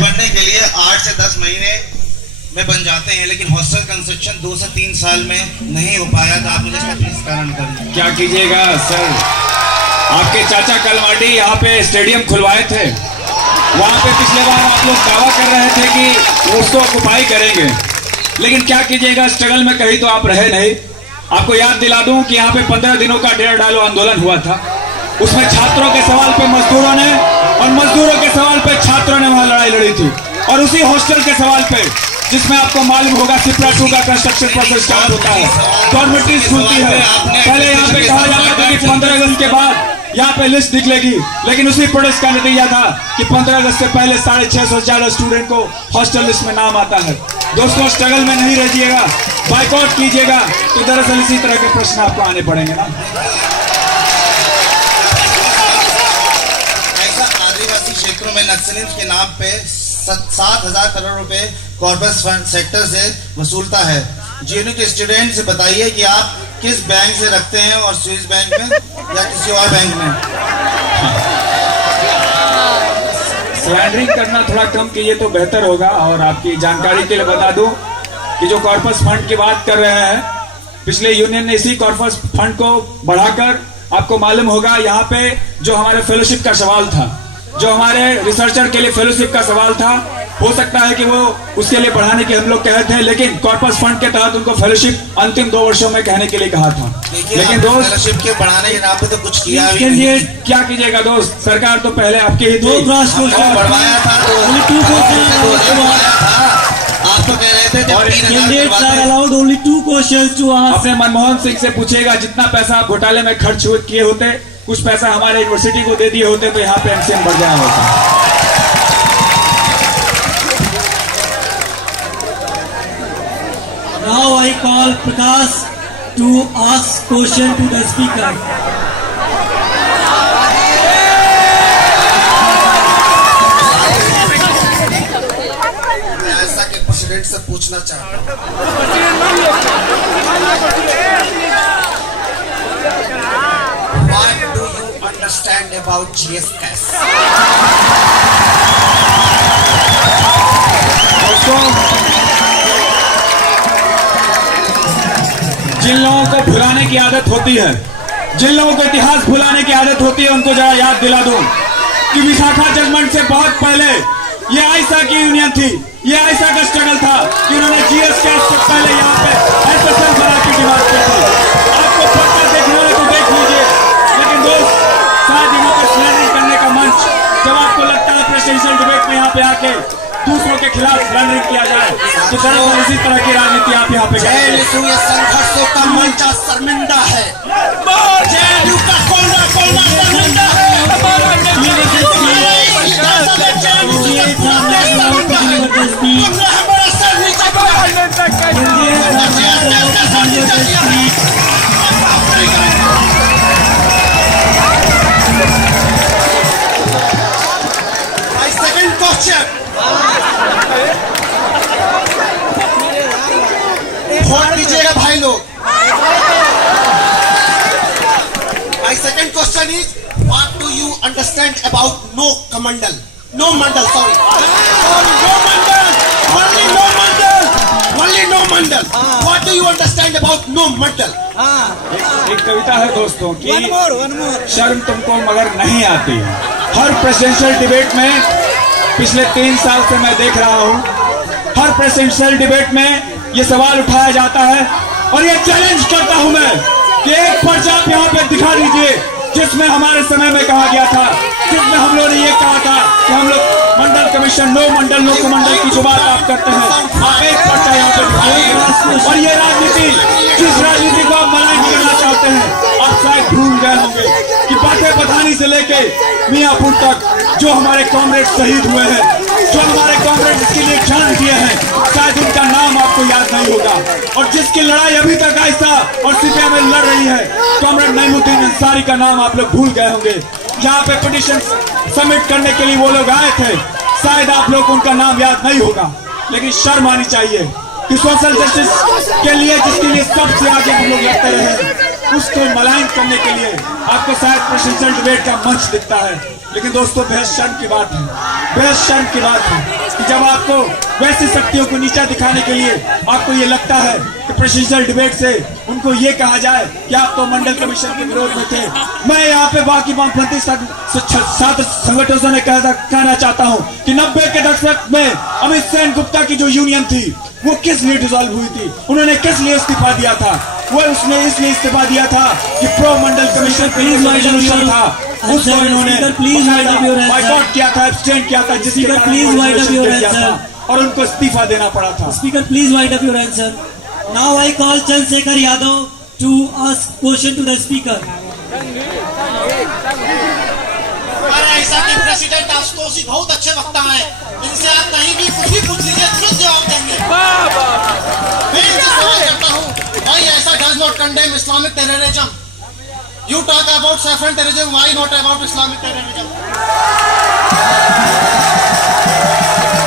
बनने के लिए 8 से 10 महीने में बन जाते हैं, लेकिन हॉस्टल कंस्ट्रक्शन 2 से 3 साल में नहीं हो पाया था। आप मुझे इस कारण बताइए। क्या कीजिएगा सर, आपके चाचा कलवाड़ी यहाँ पे स्टेडियम खुलवाए थे, वहाँ पे पिछले बार आप लोग दावा कर रहे थे कि उसको ऑक्युपाई करेंगे, लेकिन क्या कीजिएगा, स्ट्रगल में कहीं तो आप रहे नहीं। आपको याद दिला दूं कि यहाँ पे 15 दिनों का डेढ़ डालो आंदोलन हुआ था। उसमें छात्रों के सवाल पे मजदूरों ने और मजदूरों के सवाल पे छात्रों ने वहां लड़ाई लड़ी थी। और उसी हॉस्टल के सवाल पे, जिसमें आपको मालूम होगा सिपरा 2 का कंस्ट्रक्शन प्रोसेस स्टार्ट होता है, गवर्नमेंट खुलती है। पहले यहाँ पे कहा जाता था कि 15 अगस्त के बाद यहाँ पे लिस्ट निकलेगी, लेकिन उसी प्रोटेस्ट का नतीजा था कि 15 अगस्त से पहले 650 से ज्यादा स्टूडेंट को हॉस्टल लिस्ट में नाम आता है। दोस्तों, स्ट्रगल में नहीं रहिएगा, बाइकआउट कीजिएगा, तो दरअसल इसी तरह के प्रश्न आपको आने पड़ेंगे ना। ऐसा आदिवासी क्षेत्रों में नक्सलियों के नाम पे 7,000 करोड़ रुपए कॉर्पस फंड सेक्टर से वसूलता है। जीएनयू के स्टूडेंट से बताइए कि आप किस बैंक से रखते हैं, और स्विस बैंक में या किसी और बैंक में? स्लैंडरिंग करना थोड़ा कम कीजिए तो बेहतर होगा। और आपकी जानकारी के लिए बता दूं कि जो कॉर्पस फंड की बात कर रहे हैं, पिछले यूनियन ने इसी कॉर्पस फंड को बढ़ाकर, आपको मालूम होगा यहाँ पे जो हमारे फेलोशिप का सवाल था, जो हमारे रिसर्चर के लिए फेलोशिप का सवाल था, हो सकता है कि वो उसके लिए बढ़ाने के हम लोग कहे थे, लेकिन कॉर्पस फंड के तहत उनको फेलोशिप अंतिम 2 वर्षों में कहने के लिए कहा था। लेकिन दोस्त, फेलोशिप के बढ़ाने के नाम पे तो कुछ किया इसके लिए क्या कीजिएगा दोस्त, सरकार तो पहले आपकी ही थी, बढ़वाया था, आप तो कह रहे थे अपने मनमोहन सिंह से पूछिएगा, जितना पैसा आप घोटाले में खर्च किए होते, कुछ पैसा हमारे यूनिवर्सिटी को दे दिए होते, तो यहाँ पे एमसीएम बढ़ गया होता। Now I call Prakash to ask question to the speaker. ऐसा के प्रेसिडेंट से पूछना चाहता हूं, What do you understand about GSS? जिन लोगों को भुलाने की आदत होती है, जिन लोगों को इतिहास भुलाने की आदत होती है, उनको जरा याद दिला दूं कि विशाखा जजमेंट से बहुत पहले ये आयशा की यूनियन थी, ये आयशा का स्ट्रगल था कि उन्होंने जीएस कैश से पहले यहाँ पे एसएसएल बना की डिमांड की थी। आपको पक्का देखना है तो देख लीजिए, लेकिन दोस्त, शायद यहाँ पे स्लैंडरिंग करने का मंच, जब आपको लगता है प्रेसिडेंशियल डिबेट में यहाँ पे आके दूसरों के खिलाफ स्लैंडरिंग किया जाए, तो दरअसल इसी तरह की राजनीति आप यहाँ पे संघर्षों का मंच शर्मिंदा है, जेएनयू का कोल्डा शर्मिंदा है, My second question. वोट दीजिएगा भाई लोग। My second question is, what do you understand about no mandal? No mandal, sorry. No mandal. Only no mandal. Only no mandal. What do you understand about no mandal? एक कविता है दोस्तों कि शर्म तुमको मगर नहीं आती। हर प्रेसिडेंशियल डिबेट में पिछले 3 साल से मैं देख रहा हूँ, हर प्रेसिडेंशियल डिबेट में ये सवाल उठाया जाता है, और ये चैलेंज करता हूं मैं कि एक पर्चा आप यहाँ पे दिखा दीजिए जिसमें हमारे समय में कहा गया था, जिसमें हम लोगों ने ये कहा था कि हम लोग मंडल कमीशन, नो मंडल नो कमंडल की जो बात आप करते हैं, आप एक पर्चा यहाँ पे दिखाइए। और ये राजनीति, जिस राजनीति को आप मलाइन करना चाहते हैं, आप शायद भूल गए होंगे कि बाटे पठानी से लेके मियापुर तक जो हमारे कॉमरेड शहीद हुए हैं, जो हमारे कॉमरेड इसके लिए जान दिए हैं, शायद उनका नाम आपको याद नहीं होगा। और जिसकी लड़ाई अभी तक आयशा और सीपीआई में लड़ रही है, कॉमरेड नईमुद्दीन अंसारी का नाम आप लोग भूल गए होंगे। यहाँ पे पिटीशन सबमिट करने के लिए वो लोग आए थे, शायद आप लोग उनका नाम याद नहीं होगा, लेकिन शर्म आनी चाहिए कि सोशल जस्टिस के लिए, जिसके लिए सबसे आगे हम लोग लड़ते रहे, उसको मलाइन करने के लिए आपको शायद प्रेसिडेंशियल डिबेट का मंच दिखता है। लेकिन दोस्तों बेहद शर्म की बात है, बेहद शर्म की बात है कि जब आपको वैसी शक्तियों को नीचा दिखाने के लिए आपको ये लगता है कि प्रेसिडेंशियल डिबेट से उनको ये कहा जाए कि आप तो मंडल कमीशन के विरोध में थे। मैं यहाँ पे बाकी वामपंथी छात्र संगठनों ने कहना चाहता हूँ कि 90 के दशक में अमित सेन गुप्ता की जो यूनियन थी वो किस लिए डिसॉल्व हुई थी, उन्होंने किस लिए इस्तीफा दिया था? वो उसने इसलिए इस्तीफा दिया था कि प्रो मंडल कमीशन रेजोल्यूशन था, उसको इन्होंने बायकॉट किया था, एब्सटेन किया था, जिसके कारण और उनको इस्तीफा देना पड़ा था। Speaker, please wind up your answer. Now I call Chandrasekhar Yadav to ask question to the speaker. हमारे ऐसा कि प्रेसिडेंट आशुतोष बहुत अच्छे वक्ता हैं, इनसे आप कहीं भी कुछ भी पूछ लीजिए तुरंत जवाब देंगे। मैं इनसे सवाल करता हूँ, भाई ऐसा does not condemn Islamic terrorism. You talk about saffron terrorism, why not about Islamic terrorism?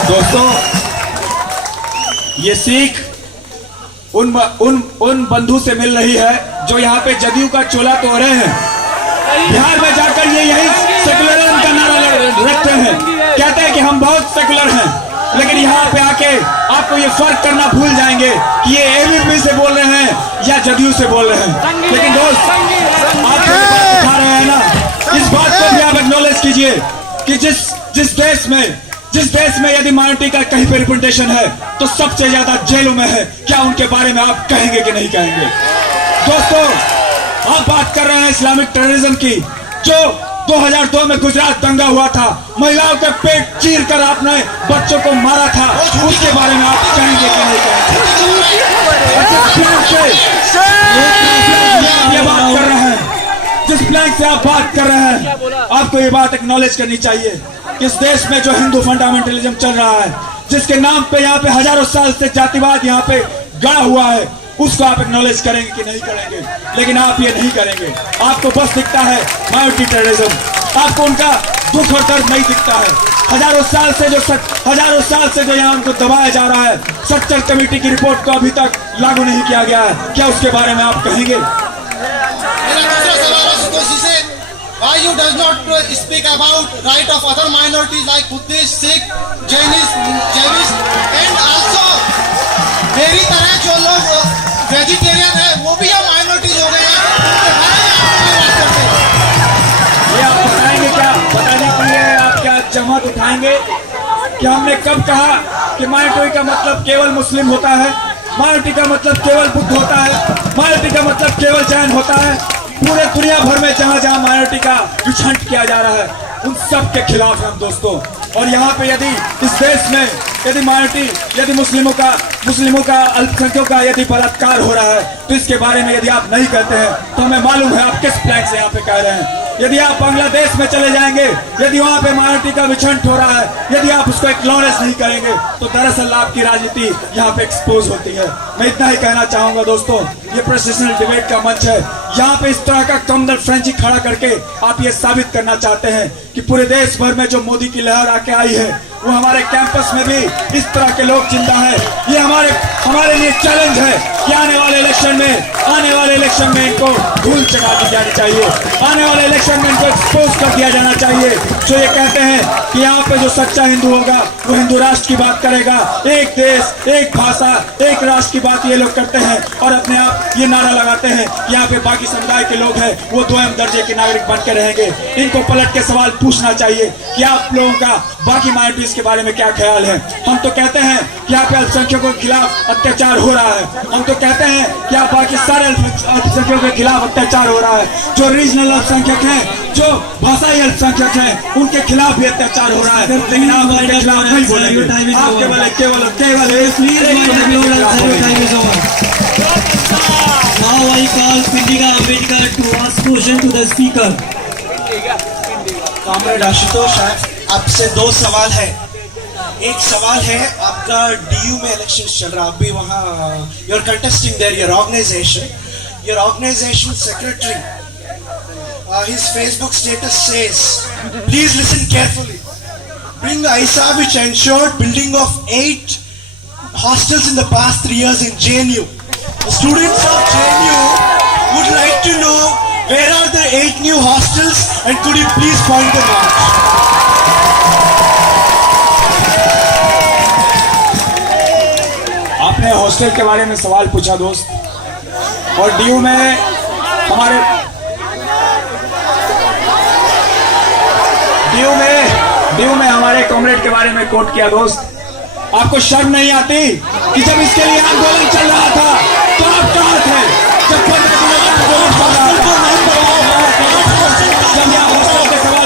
दोस्तों ये सीख उन बंधु से मिल रही है जो यहाँ पे जदयू का चोला तोड़ रहे हैं। बिहार में जाकर ये यही सेकुलरिज्म का नारा रखते हैं, कहते हैं कि हम बहुत सेकुलर हैं, लेकिन यहाँ पे आके आपको ये फर्क करना भूल जाएंगे कि ये एबीपी से बोल रहे हैं या जदयू से बोल रहे हैं। लेकिन दोस्त आप जो ये बात उठा रहे हैं ना, इस बात को भी आप एक्नॉलेज कीजिए कि जिस देश में यदि माइनॉरिटी का कहीं पे रिप्रेजेंटेशन है तो सबसे ज्यादा जेलों में है। क्या उनके बारे में आप कहेंगे कि नहीं कहेंगे? दोस्तों आप बात कर रहे हैं इस्लामिक टेररिज्म की, जो 2002 में गुजरात दंगा हुआ था, महिलाओं के पेट चीर कर आपने बच्चों को मारा था, उसके बारे में आप कहेंगे कि नहीं कहेंगे? ये बात कर रहे हैं, जिस प्लान से आप बात कर रहे हैं, आपको ये बात एक्नॉलेज करनी चाहिए कि इस देश में जो हिंदू फंडामेंटलिज्म चल रहा है, जिसके नाम पे यहाँ पे हजारों साल से जातिवाद यहाँ पे गड़ा हुआ है, उसको आप एक्नॉलेज करेंगे कि नहीं करेंगे? लेकिन आप ये नहीं करेंगे, आपको बस दिखता है माइनॉरिटी टेररिज्म, आपको उनका दुख और दर्द नहीं दिखता है। हजारों साल से जो यहाँ उनको दबाया जा रहा है, स्ट्रक्चर कमेटी की रिपोर्ट को अभी तक लागू नहीं किया गया है, क्या उसके बारे में आप कहेंगे? मेरा दूसरा सवाल आशुतोष जी से, why you does not speak about right of other minorities like Buddhist, Sikh, Jainis and also मेरी तरह जो लोग वेजिटेरियन है वो भी हम माइनॉरिटीज हो गए हैं, उनके बारे में आप बात करते हैं। ये आप बताएंगे क्या? बताने के लिए आप क्या जमात उठाएंगे कि हमने कब कहा कि माइनॉरिटी का मतलब केवल मुस्लिम होता है, माइनॉरिटी का मतलब केवल बुद्ध होता है, माइनॉरिटी का मतलब केवल जैन होता है? पूरे दुनिया भर में जहां जहां माइनॉरिटी का विछंट किया जा रहा है उन सब के खिलाफ हैं हम दोस्तों। और यहाँ पे यदि इस देश में यदि माइनॉरिटी, यदि मुस्लिमों का अल्पसंख्यकों का यदि बलात्कार हो रहा है तो इसके बारे में यदि आप नहीं कहते हैं तो हमें मालूम है आप किस प्लान से यहाँ पे कह रहे हैं। यदि आप बांग्लादेश में चले जाएंगे, यदि वहाँ पे माइनॉरिटी का विछंट हो रहा है, यदि आप उसको एक्नॉलेज नहीं करेंगे तो दरअसल आपकी राजनीति यहाँ पे एक्सपोज होती है। मैं इतना ही कहना चाहूंगा दोस्तों, ये प्रेसिडेंशियल डिबेट का मंच है, यहाँ पे इस तरह का कमदल फ्रेंची खड़ा करके आप ये साबित करना चाहते हैं कि पूरे देश भर में जो मोदी की लहर आके आई है वो हमारे कैंपस में भी इस तरह के लोग जिंदा हैं। ये हमारे लिए चैलेंज है कि आने वाले इलेक्शन में इनको धूल चढ़ा दी जानी चाहिए, आने वाले इलेक्शन में इनको एक्सपोज कर दिया जाना चाहिए। जो ये कहते हैं कि यहाँ पे जो सच्चा हिंदू होगा वो हिंदू राष्ट्र की बात करेगा, एक देश एक भाषा एक राष्ट्र की बात ये लोग करते हैं और अपने आप ये नारा लगाते हैं कि यहाँ पे बाकी समुदाय के लोग हैं वो द्वितीय दर्जे के नागरिक बन के रहेंगे। इनको पलट के सवाल पूछना चाहिए कि आप लोगों का बाकी माइनॉरिटीज के बारे में क्या ख्याल है। हम तो कहते हैं कि यहाँ पे अल्पसंख्यकों के खिलाफ अत्याचार हो रहा है, हम तो कहते हैं कि आप बाकी सारे अल्पसंख्यकों के खिलाफ अत्याचार हो रहा है, जो रीजनल अल्पसंख्यक हैं, जो भाषाई अल्पसंख्यक हैं, उनके खिलाफ भी अत्याचार हो रहा है, लेकिन आप उनके खिलाफ नहीं बोलेंगे। आप Now I call Pindiga Ambedkar to ask question to the speaker. Comrade Ashutosh, आपसे दो सवाल है। एक सवाल है, आपका डीयू में इलेक्शन चल रहा, आप भी वहाँ you are contesting there, your organisation secretary, his Facebook status says, please listen carefully, bring Aisa which ensured building of 8 hostels in the past 3 years in JNU. The students of JNU would like to know Where are the 8 new hostels and could you please point them out? आपने hostel के बारे में सवाल पूछा दोस्त, और DU में हमारे कॉमरेड के बारे में कोट किया दोस्त। आपको शर्म नहीं आती कि जब इसके लिए आंदोलन चल रहा था तो आप कहाँ थे? जब 15 दिनों का आंदोलन चल रहा था, जब यहाँ हॉस्टल के सवाल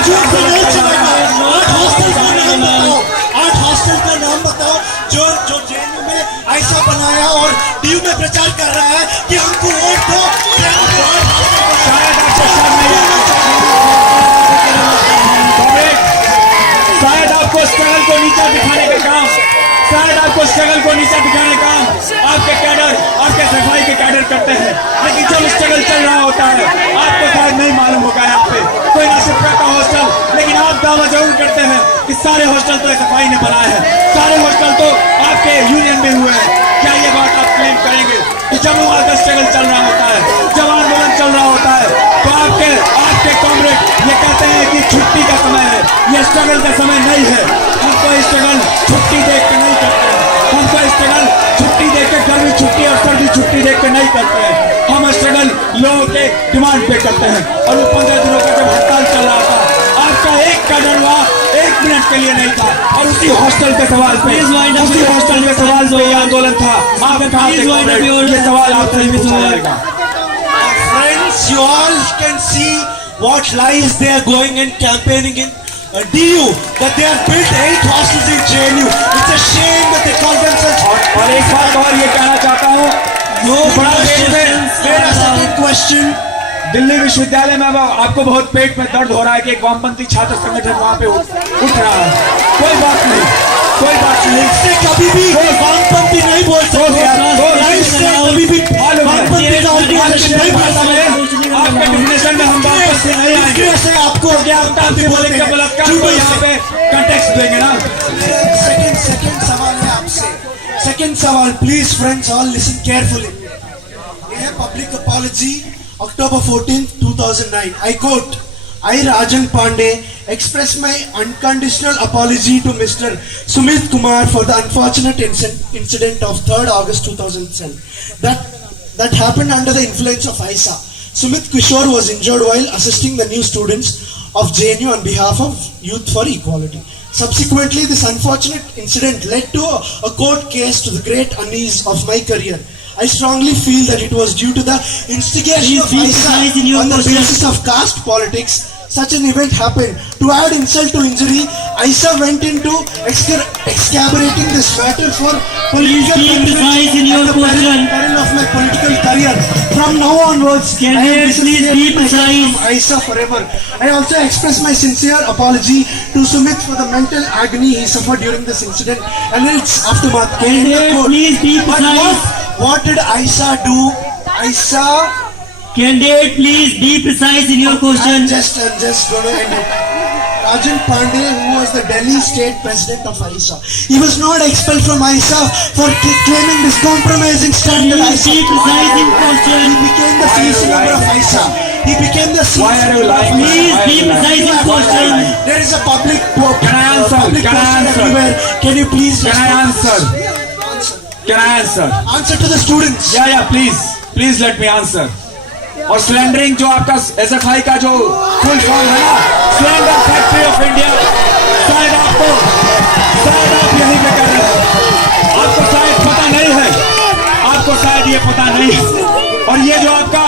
आठ हॉस्टल का नाम बताओ जो जेएनयू में ऐसा बनाया और डीयू में प्रचार कर रहा है कि हमको वोट दो। शायद आपको शर्म नहीं आना चाहिए। शायद आपको स्ट्रगल को नीचा दिखाने का काम, आपके कैडर, आपके सफाई के कैडर करते हैं, लेकिन जब स्ट्रगल चल रहा होता है आपको शायद नहीं मालूम होगा। यहाँ पे कोई ना शिफ्का का हॉस्टल, लेकिन आप दावा जरूर करते हैं कि सारे हॉस्टल तो सफाई ने बनाए हैं, सारे हॉस्टल तो आपके यूनियन में हुए हैं। क्या ये बात आप क्लेम करेंगे कि जब वहां का स्ट्रगल चल रहा होता है, जब आंदोलन चल रहा होता है, तो आपके कॉमरेड ये कहते हैं कि छुट्टी का समय है, ये स्ट्रगल का समय नहीं है। हमको स्ट्रगल छुट्टी देख के नहीं करते हैं, हमको स्ट्रगल छुट्टी देकर, गर्मी छुट्टी और सर्दी छुट्टी देख के नहीं करते हैं। हम स्ट्रगल लोगों के डिमांड पे करते हैं। और वो 15 दिनों का जब हड़ताल चल रहा था, आपका एक कैडर वहाँ 1 मिनट के लिए नहीं था, और उसी हॉस्टल के सवाल पे ये आंदोलन था। आप कहाँ थे कॉमरेड? ये सवाल आपसे ही पूछा जाएगा। Friends, you all can see what lies they are going and campaigning in DU, that they have built 8 hostels in JNU. It's a shame that they call themselves. और एक बात और ये कहना चाहता हूँ, बड़ा देश में मेरा second question. दिल्ली विश्वविद्यालय में अब आपको बहुत पेट में दर्द हो रहा है कि एक वामपंथी छात्र संगठन वहाँ पे उठ रहा है। कोई बात नहीं, इससे कभी भी वामपंथी नहीं बोल सकते। इससे कभी भी वामपंथी का ऑर्गेनाइजेशन नहीं बोल सकते। आपके डिफिनेशन में हम वापस से नहीं आएंगे। इससे आपको वामपंथी बोलेंगे, बलात्कार को यहाँ पे कंटेक्स्ट देंगे ना। सेकंड सवाल है आपसे। सेकंड सवाल, please friends all listen carefully. ये है public apology, October 14th, 2009. I quote, I, Rajan Pandey, express my unconditional apology to Mr. Sumit Kumar for the unfortunate incident of 3rd August 2010. That happened under the influence of ISA. Sumit Kishore was injured while assisting the new students of JNU on behalf of Youth for Equality. Subsequently, this unfortunate incident led to a court case to the great unease of my career. I strongly feel that it was due to the instigation of ISA on the basis of caste politics. Such an event happened. To add insult to injury, ISA went into excavating this matter for political peril of my political career. From now onwards, I am dissociating myself from ISA forever. I also express my sincere apology to Sumit for the mental agony he suffered during this incident and its aftermath. What did ISA do? Candidate, please be precise in your question. I'm just going to end it. Rajan Pandey, who was the Delhi state president of ISA, he was not expelled from ISA for claiming this compromising stand that ISA. Be precise in question. He became the CC member of ISA. He became the CC Why are you member of lying? ISA. Please be precise in question. There is a public Can I answer? public Can I question answer? everywhere. Can you please Can I answer? Can I answer? answer to the students? या please let me answer. और slandering जो आपका SFI का जो full form है ना, slander factory of India, शायद आप यहीं पे कर रहे हैं। आपको शायद पता नहीं है, आपको शायद ये पता नहीं है। और ये जो आपका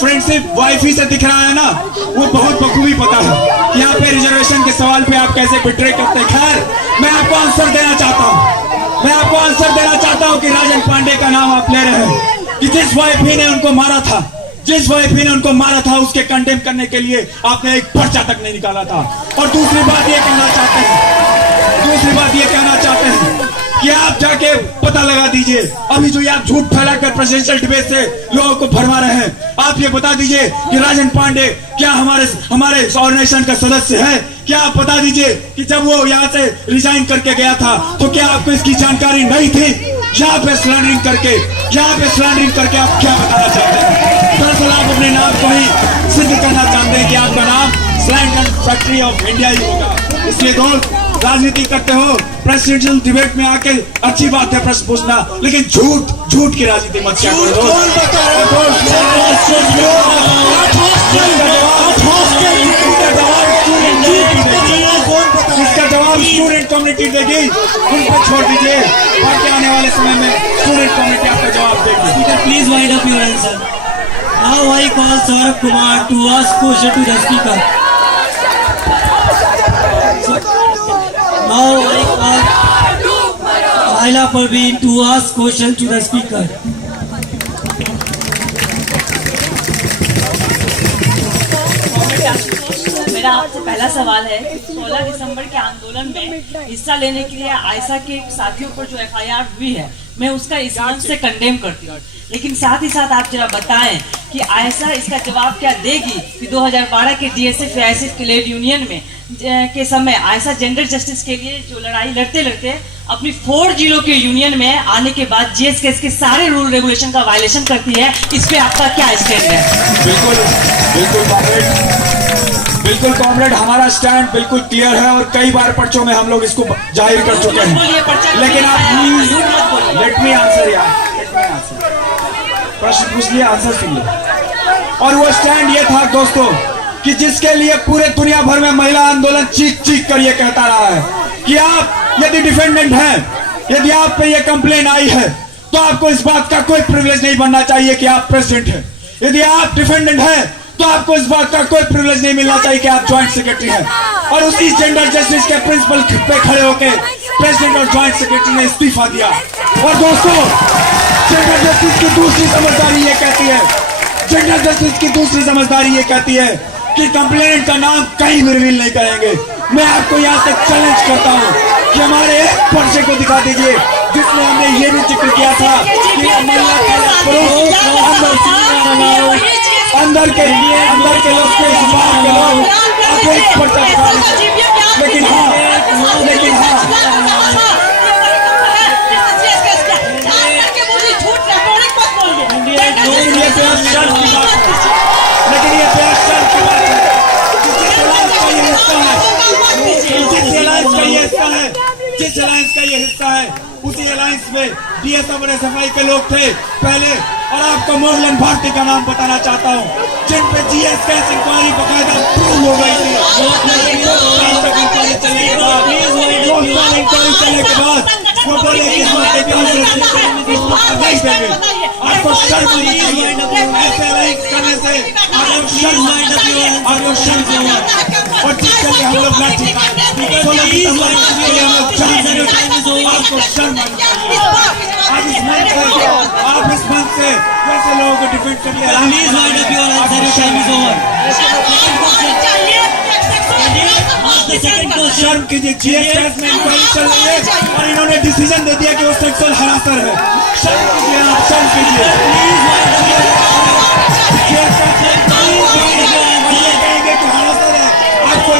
फ्रेंडशिप वाइफी से दिख रहा है ना, वो बहुत बखूबी पता है। यहाँ पे रिजर्वेशन के सवाल पे आप कैसे बिट्रे करते हैं। खैर, मैं आपको आंसर देना चाहता हूँ कि राजन पांडे का नाम आप ले रहे हैं कि जिस वाइफी ने उनको मारा था उसके कंडेम करने के लिए आपने एक पर्चा तक नहीं निकाला था। और दूसरी बात ये कहना चाहते हैं कि आप जाके पता लगा दीजिए, अभी जो आप झूठ फैलाकर प्रेसिडेंशियल डिबेट से लोगों को भरवा रहे हैं, आप ये बता दीजिए कि राजन पांडे क्या हमारे ऑर्गेनाइजेशन का सदस्य है। क्या आप बता दीजिए कि जब वो यहाँ से रिजाइन करके गया था तो क्या आपको इसकी जानकारी नहीं थी? यहाँ पे स्लैंडरिंग करके आप क्या बताना चाहते हैं? दरअसल आप अपने नाम को ही सिद्ध करना चाहते हैं कि आपका नाम slang and factory of India ही होगा। इसलिए दोस्त, राजनीति करते हो, प्रेसिडेंशियल डिबेट में आके अच्छी बात है प्रश्न पूछना, लेकिन झूठ की राजनीति मत किया करो दोस्त। कौन बता रहा इसका जवाब स्टूडेंट कम्युनिटी देगी, उन पर छोड़ दीजिए, बाकी आने वाले समय में स्टूडेंट कम्युनिटी आपका जवाब देगी। Speaker, please wind up your answer. Now I call Saurabh Kumar to ask question to the speaker. Now I call Ayla Parveen to ask question to the speaker. मेरा आपसे पहला सवाल है कि 16 दिसंबर के आंदोलन में हिस्सा लेने के लिए आयशा के साथियों पर जो FIR हुई है, मैं उसका इस मंच से कंडेम करती हूँ, लेकिन साथ ही साथ आप जरा बताएं कि आयशा इसका जवाब क्या देगी कि 2012 के DSF AISF के लेड यूनियन में के समय आयशा जेंडर जस्टिस के लिए जो लड़ाई लड़ते लड़ते अपनी 40 के यूनियन में आने के बाद GSKS के सारे रूल रेगुलेशन का वायलेशन करती है। इस पे आपका क्या स्टैंड है? बिल्कुल कॉमरेड, हमारा स्टैंड बिल्कुल क्लियर है और कई बार पर्चों में हम लोग इसको जाहिर कर चुके हैं। लेकिन आप प्लीज लेट मी आंसर यार, लेट मी आंसर। प्रश्न पूछ लिया, आंसर सुन लिया। और वो स्टैंड ये था दोस्तों कि जिसके लिए पूरे दुनिया भर में महिला आंदोलन चीख कर ये कहता रहा है कि आप यदि डिफेंडेंट हैं, यदि आप पे ये कंप्लेन आई है, तो आपको इस बात का कोई प्रिविलेज नहीं बनना चाहिए कि आप प्रेसिडेंट हैं। यदि आप डिफेंडेंट हैं, तो आपको इस बात का कोई प्रिविलेज नहीं मिलना चाहिए कि आप ज्वाइंट सेक्रेटरी हैं। और उसी जेंडर जस्टिस के प्रिंसिपल पे खड़े होकर प्रेसिडेंट और ज्वाइंट सेक्रेटरी ने इस्तीफा दिया। और दोस्तों, जेंडर जस्टिस की दूसरी समझदारी ये कहती है, जेंडर जस्टिस की दूसरी समझदारी ये कहती है कि कंप्लेंट का नाम कहीं भी रिवील नहीं करेंगे। मैं आपको यहाँ से चैलेंज करता हूँ कि हमारे एक पर्चे को दिखा दीजिए जिसमें हमने ये भी जिक्र किया था कि महिला अंदर के लोग के बाहर के लोग आपको एक पर्चा दिखा दीजिए। लेकिन ये शर्म की बात है। जिस अलायंस का ये हिस्सा है, उसी अलायंस में DSF और SFI के लोग थे पहले। और आपको मोहलन भारती का नाम बताना चाहता हूँ, जिन पे GSKS इंक्वायरी बकायदा प्रूव हो गई थी। 2 साल तक इंक्वायरी चलने के बाद वो बोले कि नहीं देंगे। आपको शर्म आनी चाहिए ऐसे अलायंस करने से। आपको शर्म और जिसके लिए हम लोग लड़ चुके हैं, 16 दिसंबर के लिए हम लोग आपको शर्म आनी चाहिए। आप इस मंच से वैसे लोगों को डिफेंड कर लिया। शर्म कीजिए, GSKS में इंक्वायरी चल रही है और इन्होंने डिसीजन दे दिया कि वो सेक्सुअल हरासर है। शर्म कीजिए, आप शर्म कीजिए। कहेंगे कि हरासर है, आपको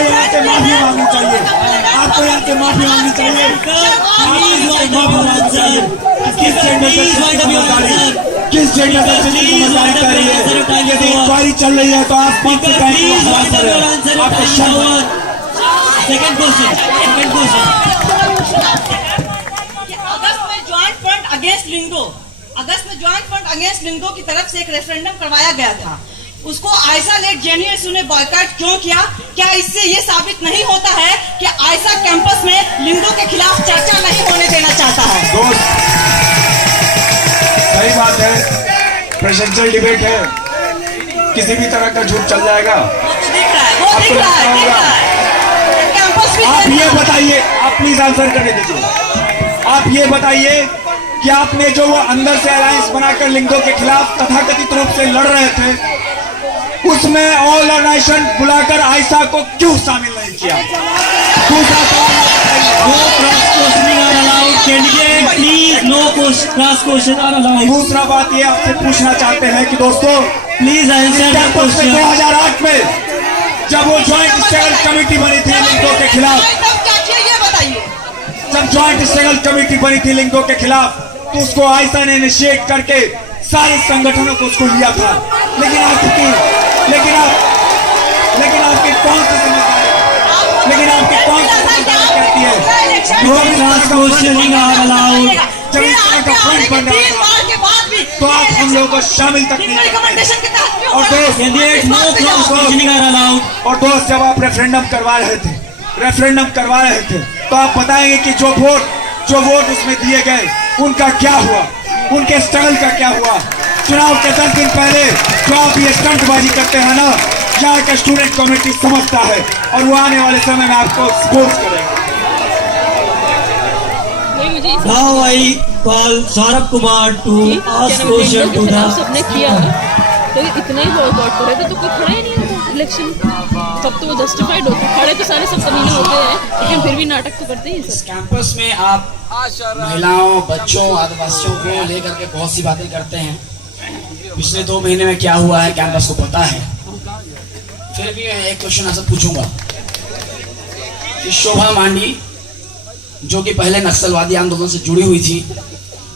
यहाँ से माफी मांगनी चाहिए। आपको यहाँ से माफी मांगनी चाहिए। किस जेंडर से समझदारी कर रही है? यदि इंक्वायरी चल रही है तो आप कौन से कहेंगे? आपको शर्म। सेकंड क्वेश्चन अगस्त में ज्वाइंट फ्रंट अगेंस्ट लिंगो की तरफ से एक रेफरेंडम करवाया गया था। उसको आयशा लेड JNU ने बॉयकॉट क्यों किया? क्या इससे ये साबित नहीं होता है कि आयशा कैंपस में लिंगों के खिलाफ चर्चा नहीं होने देना चाहता है? सही बात है, प्रेसिडेंशियल डिबेट है, किसी भी तरह का झूठ चल जाएगा। वो तो दिख रहा है। कैंपस आप ये बताइए, आप प्लीज आंसर करने दीजिए। आप ये बताइए कि आपने जो वो अंदर से अलायंस बनाकर लिंगों के खिलाफ तथाकथित रूप से लड़ रहे थे, उसमें ऑल नेशन बुलाकर आयशा को क्यों शामिल नहीं किया? दूसरा दूसरा बात ये आपसे पूछना चाहते हैं कि दोस्तों प्लीज आंसर द क्वेश्चन। 2008 में जब वो ज्वाइंट स्ट्रगल कमेटी बनी थी लिंगों के खिलाफ, जब ज्वाइंट स्ट्रगल कमेटी बनी थी लिंगों के खिलाफ, तो उसको आयशा ने इनिशिएट करके सारे संगठनों को उसको लिया था, लेकिन आपकी कौन सी समझदारी, लेकिन आपकी कौन सी समझदारी कहती है क्वेश्चनिंग आर अलाउड। जब इस तरह का फ्रंट बन रहा था तो आप हम लोगों को शामिल तक नहीं करते। और दोस्त, no cross questioning are allowed. और दोस्त, जब आप रेफरेंडम करवा रहे थे तो आप बताएंगे कि जो वोट उसमें दिए गए उनका क्या हुआ, उनके स्ट्रगल का क्या हुआ। चुनाव के 10 दिन पहले जो आप ये स्टंटबाजी करते हैं ना, यहाँ का स्टूडेंट कम्युनिटी समझता है और वो आने वाले समय में आपको सपोर्ट करेगा। Now I call Saurabh Kumar to ask question to the सबने किया तो इतना ही बॉयकॉट करे तो कोई खड़ा ही नहीं होता इलेक्शन, तब तो वो जस्टिफाइड होते। खड़े तो सारे सब कमीने होते हैं, लेकिन फिर भी नाटक तो करते ही हैं सब। कैंपस में आप महिलाओं, बच्चों, आदिवासियों को लेकर के बहुत सी बातें करते हैं। पिछले 2 महीने में क्या हुआ है कैंपस को पता है। फिर भी मैं एक क्वेश्चन आपसे पूछूंगा कि शोभा मांडी जो कि पहले नक्सलवादी आंदोलन से जुड़ी हुई थी,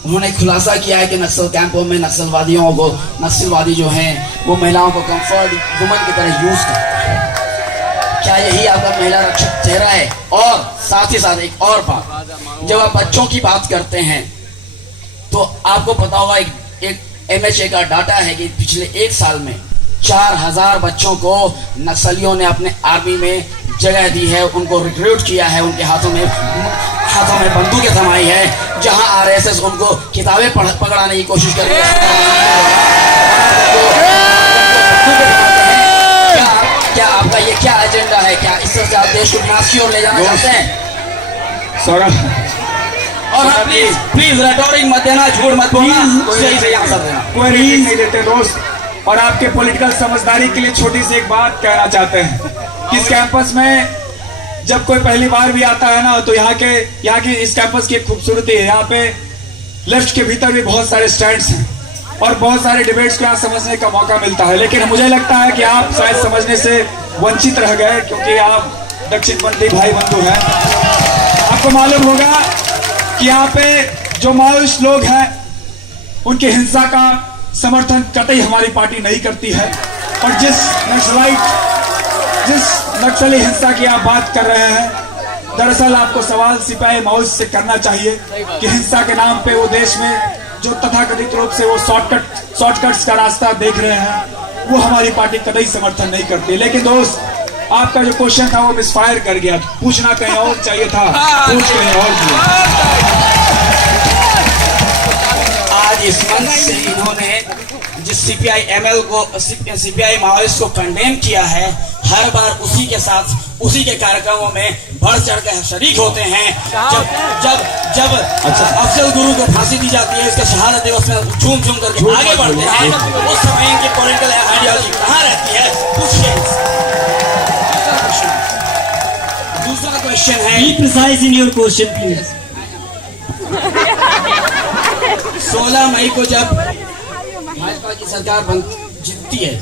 उन्होंने खुलासा किया है कि नक्सल कैंपों में नक्सलवादी जो हैं वो महिलाओं को कंफर्ट वुमन की तरह यूज करते हैं। क्या यही आपका महिला रक्षक चेहरा है? और साथ ही साथ एक और बात, जब आप बच्चों की बात करते हैं तो आपको पता होगा एक MHA का डाटा है कि पिछले 1 साल में 4000 बच्चों को नक्सलियों ने अपने आर्मी में जगह दी है, उनको रिक्रूट किया है, उनके हाथों में बंदूकें थमाई है, जहां RSS उनको किताबें पकड़ाने की कोशिश कर रही है। क्या आपका ये क्या एजेंडा है? क्या इससे आप देश को विनाश की ओर ले जाना चाहते हैं? सौरभ, और प्लीज रेटोरिक मत देना, झूठ मत बोलना, सही आंसर देना। कोई रीजन नहीं देते दोस्त। और आपके पॉलिटिकल समझदारी के लिए छोटी सी एक बात कहना चाहते हैं कि इस कैंपस में जब कोई पहली बार भी आता है ना, तो यहाँ की इस कैंपस की एक खूबसूरती है। यहाँ पे लेफ्ट के भीतर भी बहुत सारे स्टैंड्स हैं और बहुत सारे डिबेट्स को यहाँ समझने का मौका मिलता है, लेकिन मुझे लगता है कि आप शायद समझने से वंचित रह गए, क्योंकि आप दक्षिणपंथी भाई बंधु हैं। आपको मालूम होगा कि यहाँ पे जो माओइस्ट लोग हैं उनकी हिंसा का समर्थन कतई हमारी पार्टी नहीं करती है। और जिस नक्सली हिंसा की आप बात कर रहे हैं, दरअसल आपको सवाल सिपाही माओइस्ट से करना चाहिए कि हिंसा के नाम पे वो देश में जो तथाकथित रूप से वो शॉर्टकट्स का रास्ता देख रहे हैं, वो हमारी पार्टी कतई समर्थन नहीं करती। लेकिन दोस्त, आपका जो क्वेश्चन था वो मिसफायर कर गया, पूछना कहीं और चाहिए था, पूछ कहीं और किया। आज इस मंच से इन्होंने जिस सीपीआई माओइस्ट को कंडेम किया है, हर बार उसी के साथ उसी के कार्यक्रमों में बढ़ चढ़ कर शरीक होते हैं। जब अफजल गुरु को फांसी दी जाती है, इसके शहादत दिवस में झूम करके आगे बढ़ते हैं, उस समय इनकी पॉलिटिकल आइडियोलॉजी कहाँ रहती है? दूसरा क्वेश्चन है, Be precise in your question, please. 16 मई को जब भाजपा की सरकार जीतती है,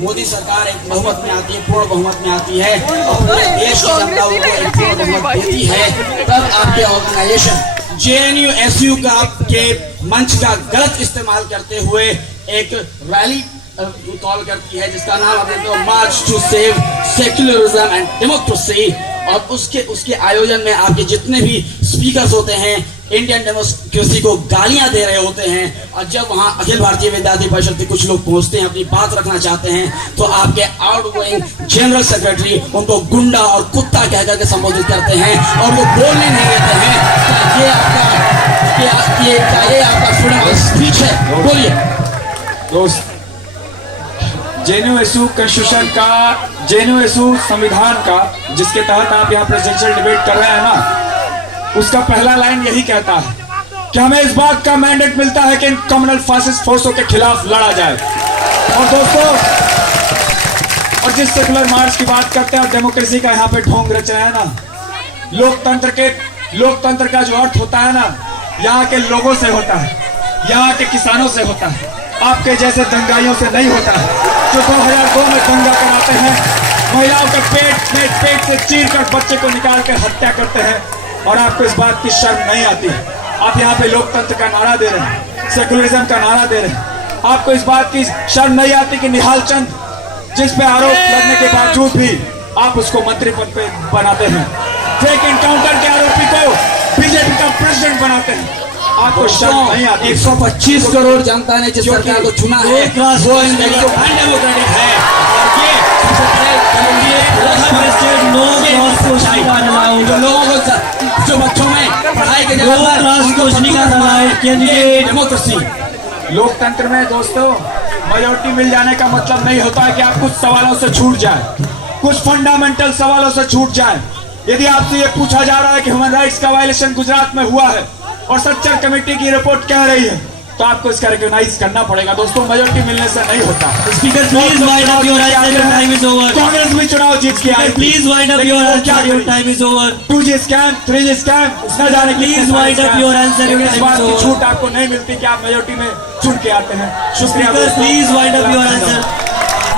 मोदी सरकार एक बहुमत में आती है, पूर्ण बहुमत में आती है और पूरे देश की जनता को एक पूर्ण बहुमत देती है, तब आपके ऑर्गेनाइजेशन JNU-SU का आपके मंच का गलत इस्तेमाल करते हुए एक रैली कॉल करती है जिसका नाम आप देखते हो March two save secularism and democracy. और उसके आयोजन में आपके जितने भी स्पीकर्स होते हैं इंडियन डेमोक्रेसी को गालियां दे रहे होते हैं। और जब वहां अखिल भारतीय विद्यार्थी परिषद के कुछ लोग पहुंचते हैं, अपनी बात रखना चाहते हैं, तो आपके आउटगोइंग जनरल सेक्रेटरी उनको गुंडा और कुत्ता कह करके संबोधित करते हैं और वो बोलने नहीं देते हैं। क्या ये आपका फ्रीडम ऑफ स्पीच है? बोलिए दोस्त, JNU-SU संविधान का जिसके तहत आप यहाँ प्रेसिडेंशियल डिबेट कर रहे हैं ना, उसका पहला लाइन यही कहता है कि हमें इस बात का मैंडेट मिलता है कि इन कम्युनल फासिस्ट फोर्सों के खिलाफ लड़ा जाए। और दोस्तों, और जिस सेकुलर मार्च की बात करते हैं और डेमोक्रेसी का यहाँ पे ढोंग रच रहे हैं ना, लोकतंत्र का जो अर्थ होता है ना, यहाँ के लोगों से होता है, यहाँ के किसानों से होता है, आपके जैसे दंगाइयों से नहीं होता है जो 2002 में दंगा कराते हैं, महिलाओं के पेट से चीर कर बच्चे को निकाल कर हत्या करते हैं। और आपको इस बात की शर्म नहीं आती है? आप यहाँ पे लोकतंत्र का नारा दे रहे हैं, सेकुलरिज्म का नारा दे रहे हैं, आपको इस बात की शर्म नहीं आती कि निहाल चंद जिस पे आरोप लगने के बावजूद भी आप उसको मंत्री पद पे बनाते हैं, फेक इनकाउंटर के आरोपी को बीजेपी का प्रेसिडेंट बनाते हैं, आपको शर्म नहीं आती? 125 करोड़ जनता ने जिस सरकार को चुना है एक राष्ट्र वो अनडेमोक्रेटिक है। और ये जो लोगों को जो बच्चों में पढ़ाई के डेमोक्रेसी। लोकतंत्र में दोस्तों मेजोरिटी मिल जाने का मतलब नहीं होता है कि आप कुछ सवालों से छूट जाए, कुछ फंडामेंटल सवालों से छूट जाए। यदि आपसे ये पूछा जा रहा है कि ह्यूमन राइट्स का वायलेशन गुजरात में हुआ है और सच्चर कमेटी की रिपोर्ट कह रही है, तो आपको इसका रिकॉग्नाइज करना पड़ेगा। दोस्तों मेजोरिटी मिलने से नहीं होता। Speaker please wind up your answer, your time is over. Congress भी चुनाव जीत के आई, please wind up your answer, your time is over. 2G scam, 3G scam, न जाने Please wind up your answer, your इस time बात is की over. छूट आपको नहीं मिलती कि आप मेजोरिटी में चुन के आते हैं। शुक्रिया स्पीकर दोस्तों। Please wind up your answer.